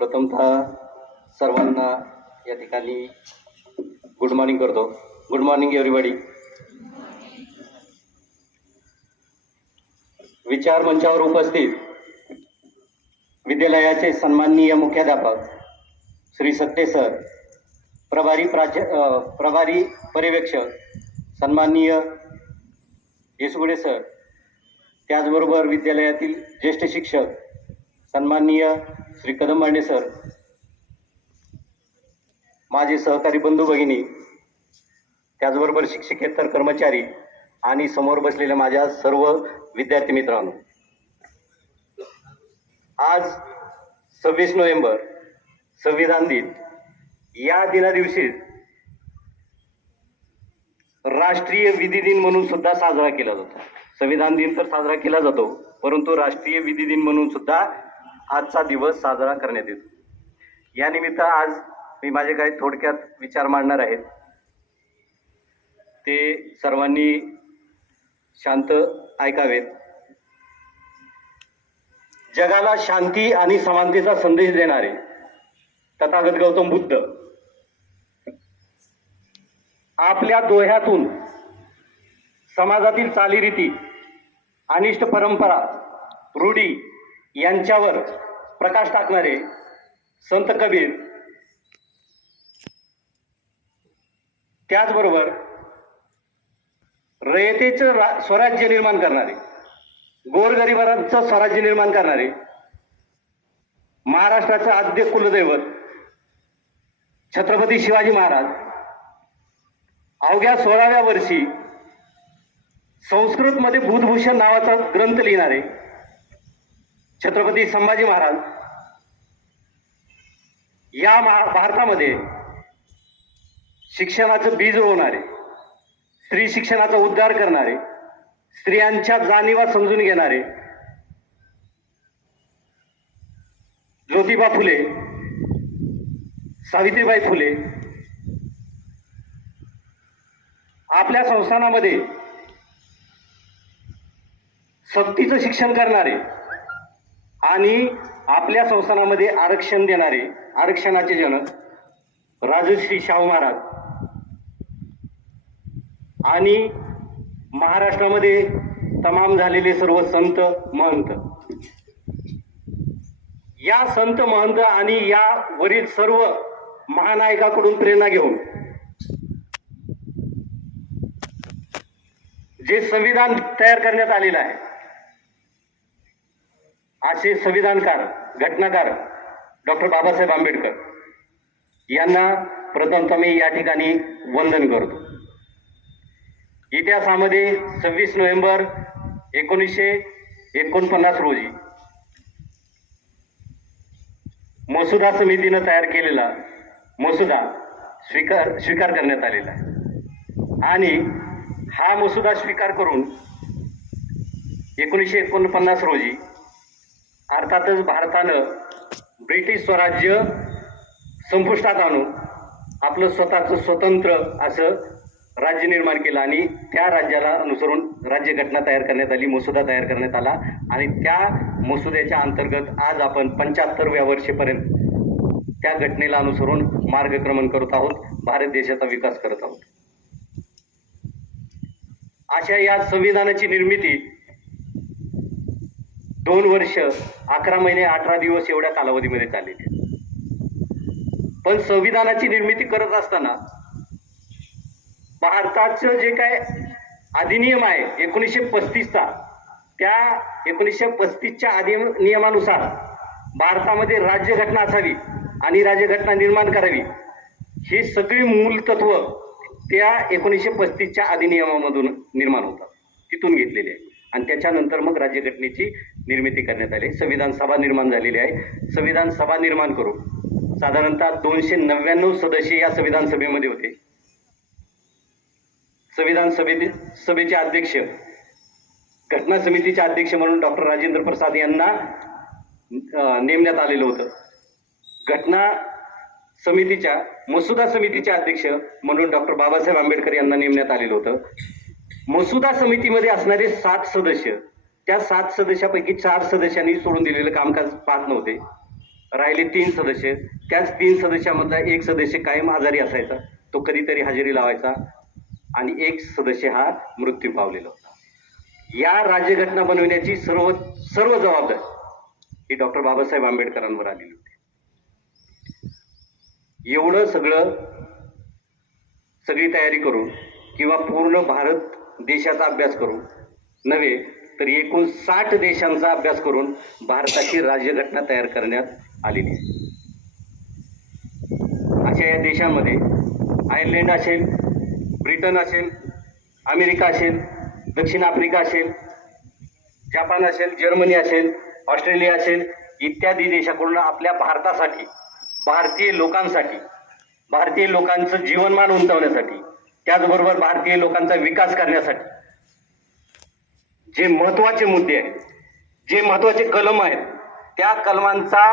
प्रथमतः सर्वांना या ठिकाणी गुड मॉर्निंग करतो. Good morning everybody. विचार मंचावर उपस्थित विद्यालयाचे सन्माननीय मुख्याध्यापक श्री सत्ते सर, प्रभारी पर्यवेक्षक सन्माननीय येसुगुडे सर, त्याचबरोबर विद्यालयातील ज्येष्ठ शिक्षक सन्माननीय श्री कदमबांडे सर, माझे सहकारी बंधू भगिनी, त्याचबरोबर शिक्षकेतर कर्मचारी आणि समोर बसलेल्या माझ्या सर्व विद्यार्थी मित्रांनो, आज 26 नोव्हेंबर संविधान दिन. या दिनादिवशी राष्ट्रीय विधी दिन म्हणून सुद्धा साजरा केला जातो. संविधान दिन तर साजरा केला जातो, परंतु राष्ट्रीय विधी दिन म्हणून सुद्धा आजचा दिवस साजरा करण्यात येतो. या निमित्त आज मी माझे काही थोडक्यात विचार मांडणार आहेत. ते सर्वांनी शांत ऐकावेत. जगाला शांती आणि समानतेचा संदेश देणारे तथागत गौतम बुद्ध आपल्या दोह्यातून समाजातील चालीरीती, अनिष्ट परंपरा, रूढी यांच्यावर प्रकाश टाकणारे संत कबीर, त्याचबरोबर रयतेचं स्वराज्य निर्माण करणारे, गोरगरिबांचं स्वराज्य निर्माण करणारे, महाराष्ट्राचं आद्य कुलदैवत छत्रपती शिवाजी महाराज अवघ्या 16व्या वर्षी संस्कृतमध्ये बुधभूषण नावाचा ग्रंथ लिहिणारे छत्रपती संभाजी महाराज या भारतामध्ये शिक्षणाचं बीज रोवणारे, स्त्री शिक्षणाचा उद्धार करणारे, स्त्रियांच्या जाणीवा समजून घेणारे ज्योतिबा फुले, सावित्रीबाई फुले आपल्या संस्थानामध्ये सक्तीचं शिक्षण करणारे आणि आपल्या संस्थानामध्ये आरक्षण देणारे, आरक्षणाचे जनक राजश्री शाहू महाराज आणि महाराष्ट्रामध्ये तमाम झालेले सर्व संत महंत, या संत महंत आणि या वरील सर्व महानायकाकडून प्रेरणा घेऊन जे संविधान तयार करण्यात आलेलं आहे, असे संविधानकार, घटनाकार डॉक्टर बाबासाहेब आंबेडकर यांना प्रथमतः मी या ठिकाणी वंदन करतो. इतिहासामध्ये 26 नोव्हेंबर 1949 रोजी मसुदा समितीनं तयार केलेला मसुदा स्वीकार करण्यात आलेला आहे आणि हा मसुदा स्वीकार करून 1949 रोजी अर्थातच भारतानं ब्रिटिश स्वराज्य संपुष्टात आणून आपलं स्वतःचं स्वतंत्र असं राज्य निर्माण केलं आणि त्या राज्याला अनुसरून राज्यघटना तयार करण्यात आली, मसुदा तयार करण्यात आला आणि त्या मसुद्याच्या अंतर्गत आज आपण 75व्या वर्षेपर्यंत त्या घटनेला अनुसरून मार्गक्रमण करत आहोत, भारत देशाचा विकास करत आहोत. अशा या संविधानाची निर्मिती 2 वर्ष 11 महिने 18 दिवस एवढ्या कालावधीमध्ये चाललेली. पण संविधानाची निर्मिती करत असताना भारताचं जे काय अधिनियम आहे 1935चा, त्या 1935च्या अधिनियमानुसार भारतामध्ये राज्यघटना असावी आणि राज्यघटना निर्माण करावी, हे सगळी मूलतत्व त्या 1935च्या अधिनियमामधून निर्माण होतात, तिथून घेतलेले आहे. आणि त्याच्यानंतर मग राज्यघटनेची निर्मिती करण्यात आली. संविधान सभा निर्माण झालेली आहे. संविधान सभा निर्माण करू साधारणतः 299 सदस्य या संविधान सभेमध्ये होते. संविधान सभेचे अध्यक्ष, घटना समितीचे अध्यक्ष म्हणून डॉक्टर राजेंद्र प्रसाद यांना नेमण्यात आलेलं होतं. घटना समितीच्या मसुदा समितीचे अध्यक्ष म्हणून डॉक्टर बाबासाहेब आंबेडकर यांना नेमण्यात आलेलं होतं. मसुदा समितीमध्ये असणारे 7 सदस्य, त्या 7 सदस्यापैकी 4 सदस्यांनी सोडून दिलेलं कामकाज पाहत नव्हते. राहिले 3 सदस्य. त्याच 3 सदस्यामधला एक सदस्य कायम आजारी असायचा, तो कधीतरी हजेरी लावायचा, आणि एक सदस्य हा मृत्यू पावलेला होता. या राज्यघटना बनवण्याची सर्व जबाबदारी ही डॉक्टर बाबासाहेब आंबेडकरांवर आलेली होती. एवढं सगळी तयारी करून किंवा पूर्ण भारत देशाचा अभ्यास करून नव्हे तर एकूण 60 देशांचा अभ्यास करून भारताची राज्यघटना तयार करण्यात आलेली आहे. अशा या देशांमध्ये आयर्लंड असेल, ब्रिटन असेल, अमेरिका असेल, दक्षिण आफ्रिका असेल, जपान असेल, जर्मनी असेल, ऑस्ट्रेलिया असेल, इत्यादी देशाकडून आपल्या भारतासाठी, भारतीय लोकांसाठी, भारतीय लोकांचं जीवनमान उंचावण्यासाठी, त्याचबरोबर भारतीय लोकांचा विकास करण्यासाठी जे महत्वाचे मुद्दे आहेत, जे महत्वाचे कलम आहेत, त्या कलमांचा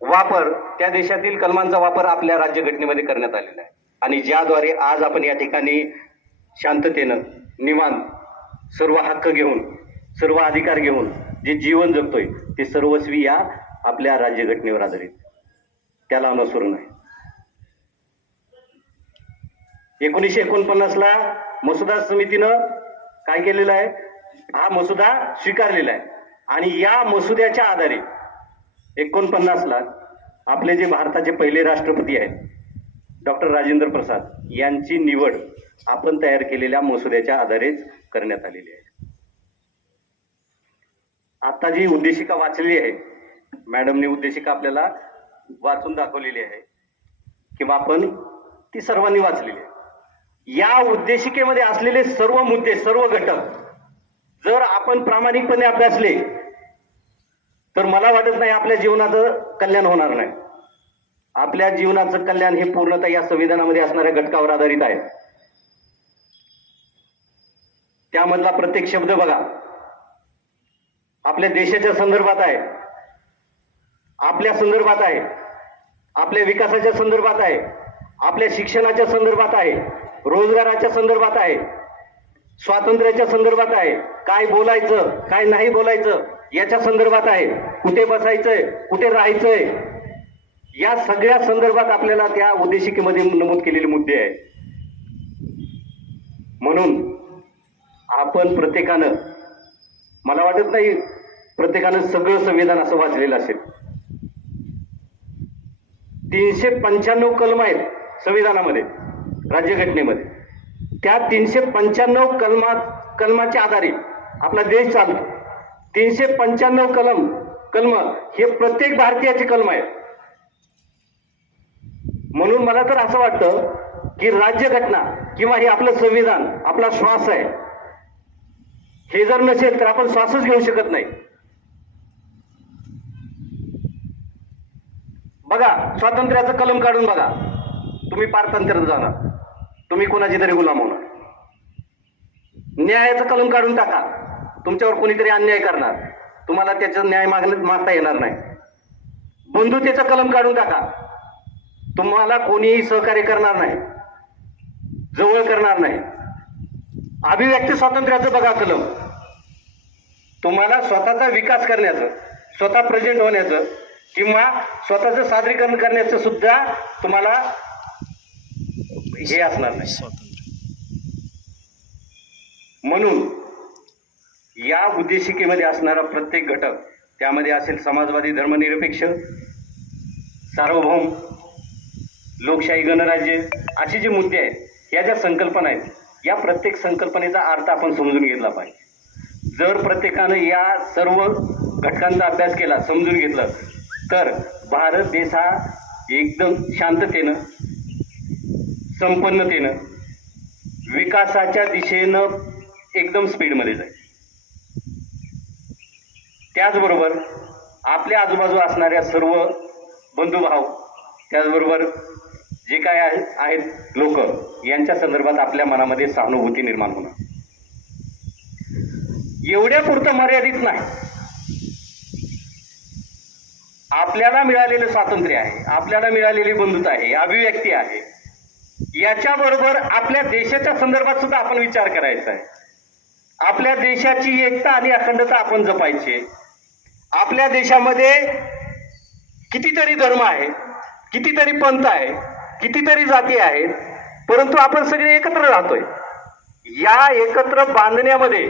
वापर, त्या देशातील कलमांचा वापर आपल्या राज्यघटनेमध्ये करण्यात आलेला आहे. आणि ज्याद्वारे आज आपण या ठिकाणी शांततेनं, निवांत, सर्व हक्क घेऊन, सर्व अधिकार घेऊन जे जीवन जगतोय ते सर्वस्वी या आपल्या राज्यघटनेवर आधारित, त्याला अनुसरून आहे. 1949 ला मसुदा समितीनं काय केलेलं आहे, हा मसुदा स्वीकारलेला आहे. आणि या मसुद्याच्या आधारे 49 ला आपले जे भारताचे पहिले राष्ट्रपती आहेत डॉक्टर राजेंद्र प्रसाद यांची निवड आपण तयार केलेल्या मसुद्याच्या आधारेच करण्यात आलेली आहे. आता जी उद्देशिका वाचलेली आहे, मॅडमने उद्देशिका आपल्याला वाचून दाखवलेली आहे किंवा आपण ती सर्वांनी वाचलेली आहे. या उद्देशिकेमध्ये असलेले सर्व मुद्दे, सर्व घटक जर आपण प्रामाणिकपणे अभ्यासले तर मला वाटत नाही आपल्या जीवनाचं कल्याण होणार नाही. आपल्या जीवनाचं कल्याण हे पूर्णतः या संविधानामध्ये असणाऱ्या घटकावर आधारित आहे. त्यामधला प्रत्येक शब्द बघा, आपल्या देशाच्या संदर्भात आहे, आपल्या संदर्भात आहे, आपल्या विकासाच्या संदर्भात आहे, आपल्या शिक्षणाच्या संदर्भात आहे, रोजगाराच्या संदर्भात आहे, स्वातंत्र्याच्या संदर्भात आहे, काय बोलायचं काय नाही बोलायचं याच्या संदर्भात आहे, कुठे बसायचंय कुठे राहायचंय, या सगळ्या संदर्भात आपल्याला त्या उद्देशिकेमध्ये नमूद केलेले मुद्दे आहेत. म्हणून आपण प्रत्येकानं, मला वाटत नाही प्रत्येकानं सगळं संविधान असं वाचलेलं असेल. 395 कलम आहेत संविधानामध्ये, राज्यघटनेमध्ये. त्या 395 कलमाच्या आधारे आपला देश चालतो. 395 कलम हे प्रत्येक भारतीयाचे कलम आहेत. म्हणून मला तर असं वाटतं की राज्यघटना किंवा हे आपलं संविधान आपला श्वास आहे, हे जर नसेल तर आपण श्वासच घेऊ शकत नाही. बघा, स्वातंत्र्याचं कलम काढून बघा, तुम्ही पारतंत्र्यात जाणार, तुम्ही कोणाची तरी गुलाम होणार. न्यायाचं कलम काढून टाका, तुमच्यावर कोणीतरी अन्याय करणार, तुम्हाला त्याचा न्याय मागता येणार नाही. बंधुतेचा कलम काढून टाका, तुम्हाला कोणीही सहकार्य करणार नाही, जवळ करणार नाही. अभिव्यक्ती स्वातंत्र्याचं बघा कलम, तुम्हाला स्वतःचा विकास करण्याचं, स्वतः प्रेझेंट होण्याचं किंवा स्वतःचं सादरीकरण करण्याचं सुद्धा तुम्हाला हे असणार नाही. म्हणून या उद्देशिकेमध्ये असणारा प्रत्येक घटक, त्यामध्ये असेल समाजवादी, धर्मनिरपेक्ष, सार्वभौम, लोकशाही, गणराज्य, असे जे मुद्दे आहेत, या ज्या संकल्पना आहेत, या प्रत्येक संकल्पनेचा अर्थ आपण समजून घेतला पाहिजे. जर प्रत्येकानं या सर्व घटकांचा अभ्यास केला, समजून घेतलं, तर भारत देश हा एकदम शांततेनं, संपन्नतेनं, विकासाच्या दिशेनं एकदम स्पीडमध्ये जाईल. त्याचबरोबर आपल्या आजूबाजू असणाऱ्या सर्व बंधुभाव, त्याचबरोबर जे काय आहेत लोक, यांच्या संदर्भात आपल्या मनामध्ये सहानुभूती निर्माण होणार. एवढ्या पुरतं मर्यादित नाही. आपल्याला मिळालेलं स्वातंत्र्य आहे, आपल्याला मिळालेली बंधुता आहे, अभिव्यक्ती आहे, याच्याबरोबर आपल्या देशाच्या संदर्भात सुद्धा आपण विचार करायचा आहे. आपल्या देशाची एकता आणि अखंडता आपण जपायची. आपल्या देशामध्ये कितीतरी धर्म आहे, कितीतरी पंथ आहे, कितीतरी जाती आहेत, परंतु आपण सगळे एकत्र राहतोय. या एकत्र बांधण्यामध्ये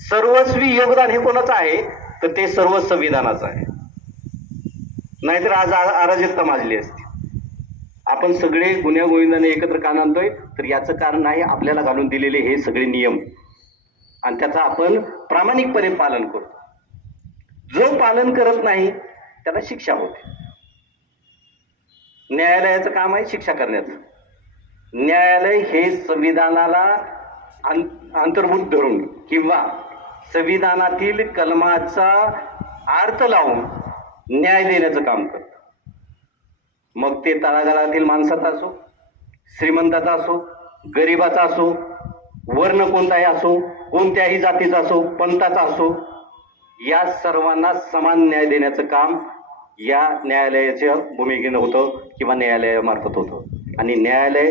सर्वस्वी योगदान हे कोणाचं आहे, तर ते सर्व संविधानाचं आहे. नाहीतर आज अराजकता माजली असती. आपण सगळे गुण्यागोविंदाने एकत्र का आणतोय, तर याचं कारण आहे आपल्याला घालून दिलेले हे सगळे नियम, आणि त्याचं आपण प्रामाणिकपणे पालन करतो. जो पालन करत नाही त्याला शिक्षा होते. न्यायालयाचं काम आहे शिक्षा करण्याचं. न्यायालय हे संविधानाला अंतर्भूत धरून किंवा संविधानातील कलमाचा अर्थ लावून न्याय देण्याचं काम करतं. मग ते तळागाळातील माणसाचा असो, श्रीमंताचा असो, गरिबाचा असो, वर्ण कोणताही असो, कोणत्याही जातीचा असो, पंथाचा असो, या सर्वांना समान न्याय देण्याचं काम या न्यायालयाच्या भूमिकेनं होतं किंवा न्यायालयामार्फत होतं. आणि न्यायालय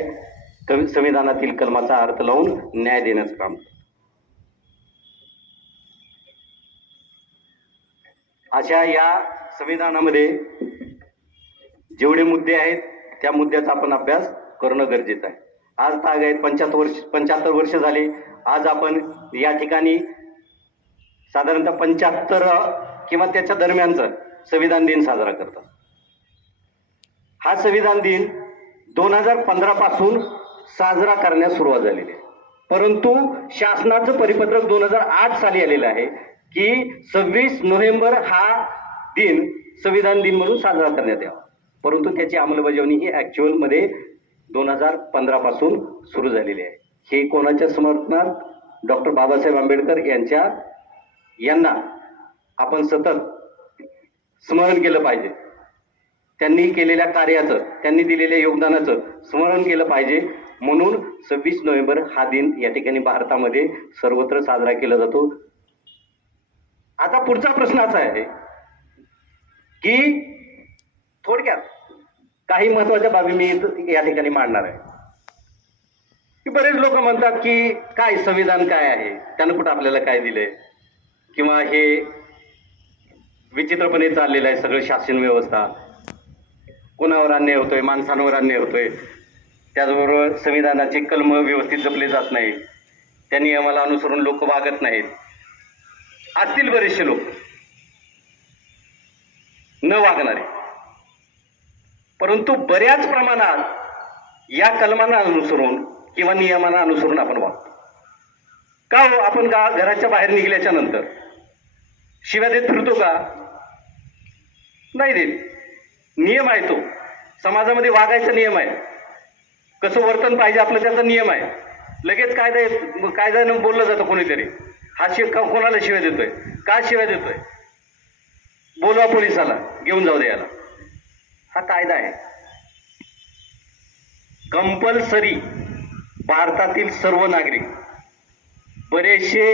संविधानातील कलमाचा अर्थ लावून न्याय देण्याचं काम. अशा या संविधानामध्ये जेवढे मुद्दे आहेत त्या मुद्द्याचा आपण अभ्यास करणं गरजेचं आहे. आज ताग आहेत 75 वर्ष झाले. आज आपण या ठिकाणी साधारणतः 75 किंवा त्याच्या दरम्यानचा संविधान दिन साजरा करतात. हा संविधान दिन 2015 पासून साजरा करण्यास सुरुवात झालेली आहे, परंतु शासनाचं परिपत्रक 2008 साली आलेलं आहे की 26 नोव्हेंबर हा दिन संविधान दिन म्हणून साजरा करण्यात यावा. परंतु त्याची अंमलबजावणी ही ॲक्च्युअलमध्ये 2015 पासून सुरू झालेली आहे. हे कोणाच्या समर्थनात, डॉक्टर बाबासाहेब आंबेडकर यांना आपण सतत स्मरण केलं पाहिजे. त्यांनी केलेल्या कार्याचं, त्यांनी दिलेल्या योगदानाचं स्मरण केलं पाहिजे. म्हणून 26 नोव्हेंबर हा दिन या ठिकाणी भारतामध्ये सर्वत्र साजरा केला जातो. आता पुढचा प्रश्न असा आहे की थोडक्यात काही महत्वाच्या बाबी मी या ठिकाणी मांडणार आहे. की बरेच लोक म्हणतात की काय संविधान काय आहे, त्यानं कुठं आपल्याला काय दिलंय, किंवा हे विचित्रपणे चाललेलं आहे सगळं शासन व्यवस्था, कोणावर अन्याय होतोय, माणसांवर अन्याय होतोय, त्याचबरोबर संविधानाचे कलम व्यवस्थित जपले जात नाहीत, त्या नियमाला अनुसरून लोक वागत नाहीत. असतील बरेचसे लोक न वागणारे, परंतु बऱ्याच प्रमाणात या कलमांना अनुसरून किंवा नियमांना अनुसरून आपण वागतो. का हो, आपण का घराच्या बाहेर निघल्याच्या नंतर शिव्या देत फिरतो का? नाही देत. नियम आहे तो, समाजामध्ये वागायचा नियम आहे, कसं वर्तन पाहिजे आपलं त्याचा नियम आहे. लगेच कायद्यानं बोललं जातं कोणीतरी, हा कोणाला शिव्या देतोय, का शिव्या देतोय, बोलवा पोलिसाला, घेऊन जाऊ दे याला. हा कायदा आहे कंपल्सरी. भारतातील सर्व नागरिक बरेचसे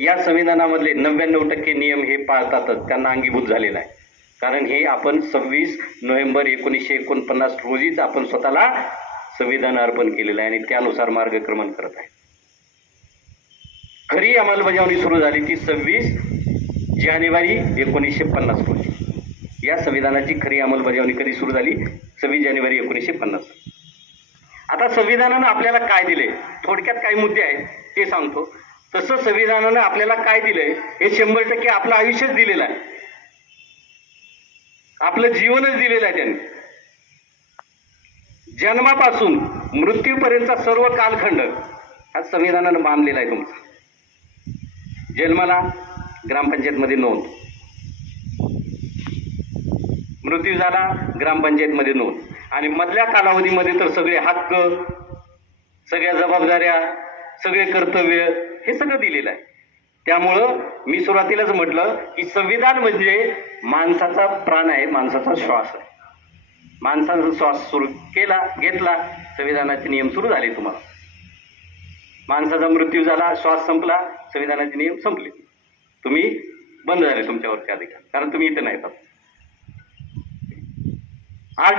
या संविधानामधले 99% नियम हे पाळतातच, त्यांना अंगीभूत झालेला आहे. कारण हे आपण 26 नोव्हेंबर 1949 रोजीच आपण स्वतःला संविधान अर्पण केलेलं आहे आणि त्यानुसार मार्गक्रमण करत आहे. खरी अंमलबजावणी सुरू झाली ती 26 जानेवारी 1950 रोजी. या संविधानाची खरी अंमलबजावणी कधी सुरू झाली? 26 जानेवारी 1950. आता संविधानानं आपल्याला काय दिले, थोडक्यात काही मुद्दे आहेत ते सांगतो. तसं संविधानानं आपल्याला काय दिलंय हे 100% आपलं आयुष्यच दिलेलं आहे, आपलं जीवनच दिलेलं आहे त्यांनी. जन्मापासून मृत्यूपर्यंतचा सर्व कालखंड हा संविधानानं बांधलेला आहे तुमचा. जन्माला ग्रामपंचायतमध्ये नोंद, मृत्यू झाला ग्रामपंचायतमध्ये नोंद, आणि मधल्या कालावधीमध्ये तर सगळे हक्क, सगळ्या जबाबदाऱ्या, सगळे कर्तव्य हे सगळं दिलेलं आहे. त्यामुळं मी सुरुवातीलाच म्हटलं की संविधान म्हणजे माणसाचा प्राण आहे, माणसाचा श्वास आहे. माणसाचा श्वास सुरू केला, घेतला, संविधानाचे नियम सुरू झाले तुम्हाला. माणसाचा मृत्यू झाला, श्वास संपला, संविधानाचे नियम संपले, तुम्ही बंद झाले तुमच्यावरचे अधिकार, कारण तुम्ही इथे नाही.